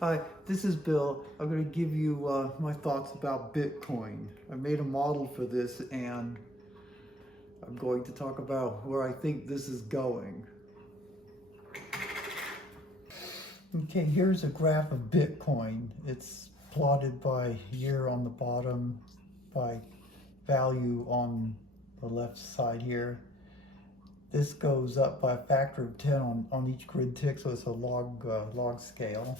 Hi, this is Bill. I'm going to give you my thoughts about Bitcoin. I made a model for this and I'm going to talk about where I think this is going. Okay, here's a graph of Bitcoin. It's plotted by year on the bottom, by value on the left side here. This goes up by a factor of 10 on each grid tick, so it's a log scale.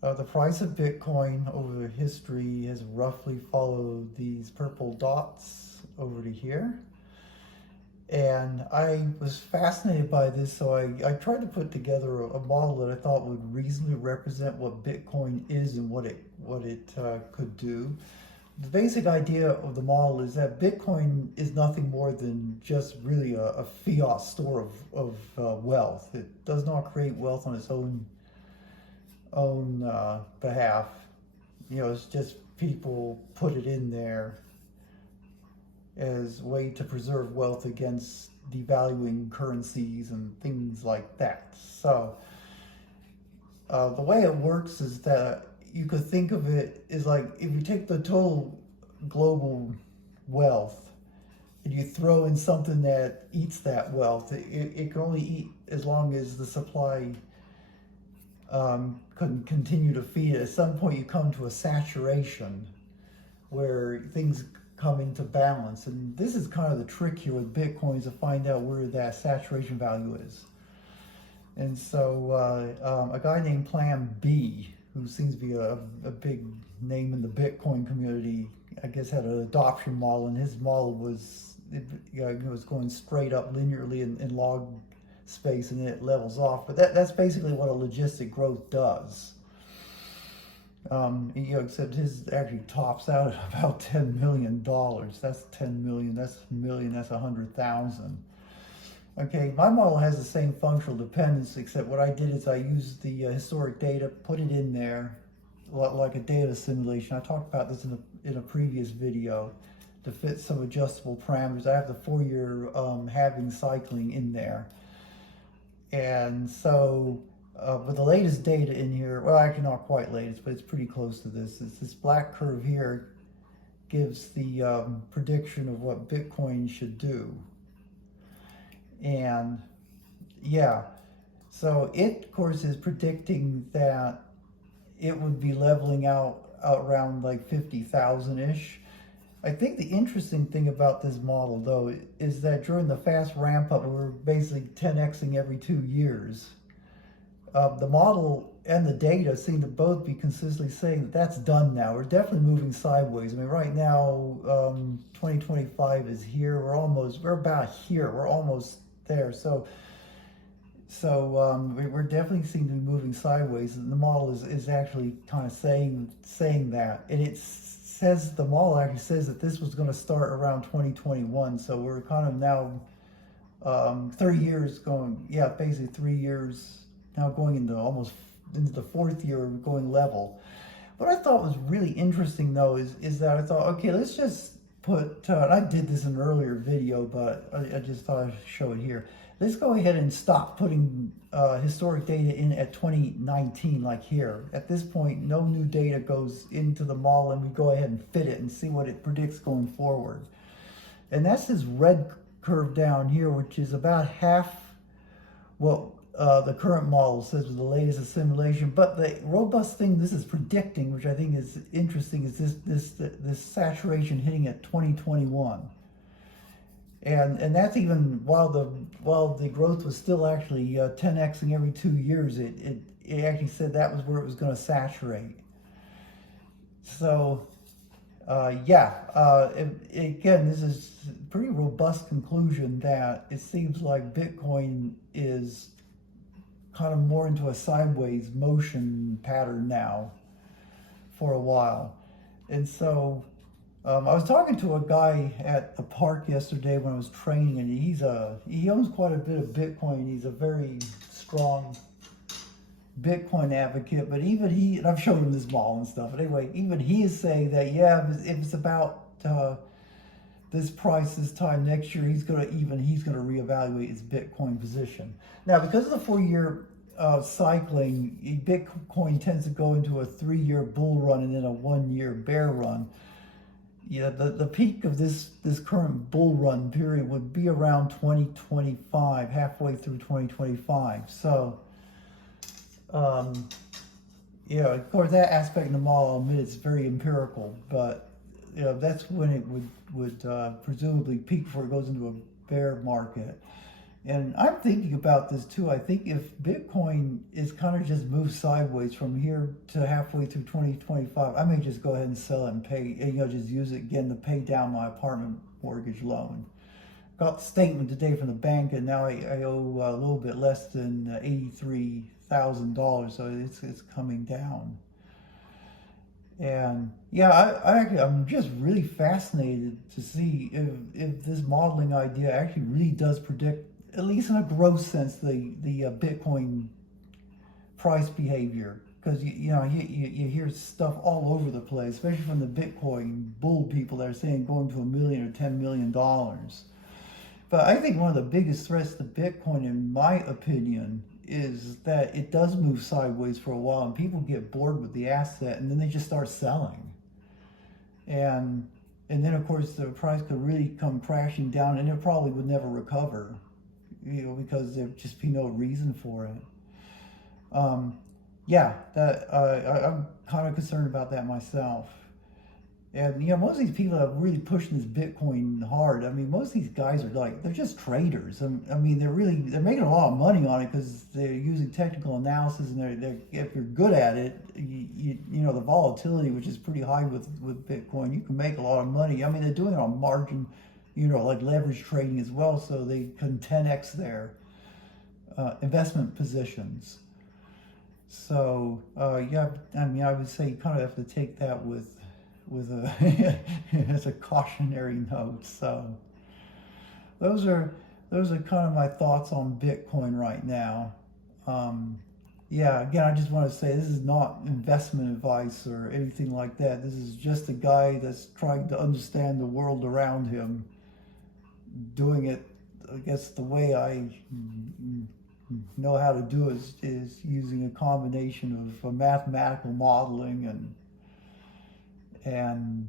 The price of Bitcoin over history has roughly followed these purple dots over to here. And I was fascinated by this, so I tried to put together a model that I thought would reasonably represent what Bitcoin is and what it could do. The basic idea of the model is that Bitcoin is nothing more than just really a fiat store of wealth. It does not create wealth on its own behalf. It's just people put it in there as a way to preserve wealth against devaluing currencies and things like that. So the way it works is that you could think of it as like if you take the total global wealth and you throw in something that eats that wealth, it can only eat as long as the supply can continue to feed it. At some point you come to a saturation where things come into balance, and this is kind of the trick here with Bitcoin, is to find out where that saturation value is. And so a guy named Plan B, who seems to be a big name in the Bitcoin community, I guess had an adoption model, and his model was it was going straight up linearly in log space, and it levels off. But that's basically what a logistic growth does. Except his actually tops out at about $10 million. That's 10 million, that's a million, that's 100,000. Okay, my model has the same functional dependence, except what I did is I used the historic data, put it in there, like a data simulation. I talked about this in a previous video to fit some adjustable parameters. I have the 4-year halving cycling in there. And so with the latest data in here, well, actually not quite latest, but it's pretty close to this. It's this black curve here gives the prediction of what Bitcoin should do. And yeah, so it, of course, is predicting that it would be leveling out around like 50,000-ish. I think the interesting thing about this model, though, is that during the fast ramp up, we were basically 10xing every 2 years. The model and the data seem to both be consistently saying that that's done now. We're definitely moving sideways. I mean, right now, 2025 is here. We're about here. We're almost there. So we're definitely seem to be moving sideways, and the model is actually kind of saying that. And the model actually says that this was going to start around 2021. So we're kind of now 30 years going, yeah, basically 3 years now going into the 4th year going level. What I thought was really interesting, though, is that I thought, okay, let's just put, and I did this in an earlier video, but I just thought I'd show it here. Let's go ahead and stop putting historic data in at 2019, like here. At this point, no new data goes into the model, and we go ahead and fit it and see what it predicts going forward. And that's this red curve down here, which is about half what the current model says with the latest assimilation. But the robust thing this is predicting, which I think is interesting, is this saturation hitting at 2021. And that's even while the growth was still actually 10xing every 2 years. It actually said that was where it was going to saturate. So again, this is a pretty robust conclusion that it seems like Bitcoin is kind of more into a sideways motion pattern now for a while. And so I was talking to a guy at the park yesterday when I was training, and he owns quite a bit of Bitcoin. He's a very strong Bitcoin advocate, but even he, and I've shown him this model and stuff, but anyway, even he is saying that, yeah, if it's about this price this time next year, he's going to reevaluate his Bitcoin position. Now, because of the 4-year cycling, Bitcoin tends to go into a 3-year bull run and then a 1-year bear run. Yeah, the peak of this current bull run period would be around 2025, halfway through 2025. So, yeah, of course, that aspect of the model, I'll admit, it's very empirical, but that's when it would presumably peak before it goes into a bear market. And I'm thinking about this too. I think if Bitcoin is kind of just moved sideways from here to halfway through 2025, I may just go ahead and sell it and pay, just use it again to pay down my apartment mortgage loan. Got the statement today from the bank, and now I owe a little bit less than $83,000, so it's coming down. And yeah, I'm just really fascinated to see if this modeling idea actually really does predict, at least in a gross sense, the Bitcoin price behavior. Because you hear stuff all over the place, especially from the Bitcoin bull people that are saying going to $1 million or $10 million. But I think one of the biggest threats to Bitcoin, in my opinion, is that it does move sideways for a while and people get bored with the asset and then they just start selling. And then of course the price could really come crashing down and it probably would never recover, because there'd just be no reason for it. I'm kind of concerned about that myself. And most of these people are really pushing this Bitcoin hard. I mean, most of these guys are they're just traders. I mean, they're making a lot of money on it because they're using technical analysis, and they're if you're good at it, the volatility, which is pretty high with Bitcoin, you can make a lot of money. I mean, they're doing it on margin, like leverage trading as well, so they can 10x their investment positions. So I mean, I would say you kind of have to take that with a as a cautionary note. So those are kind of my thoughts on Bitcoin right now. Again, I just want to say this is not investment advice or anything like that. This is just a guy that's trying to understand the world around him, doing it, I guess, the way I know how to do it is using a combination of mathematical modeling and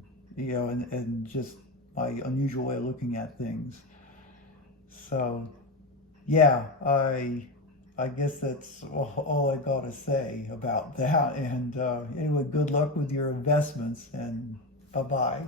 just my unusual way of looking at things. So yeah, I guess that's all I gotta say about that. And anyway, good luck with your investments, and bye-bye.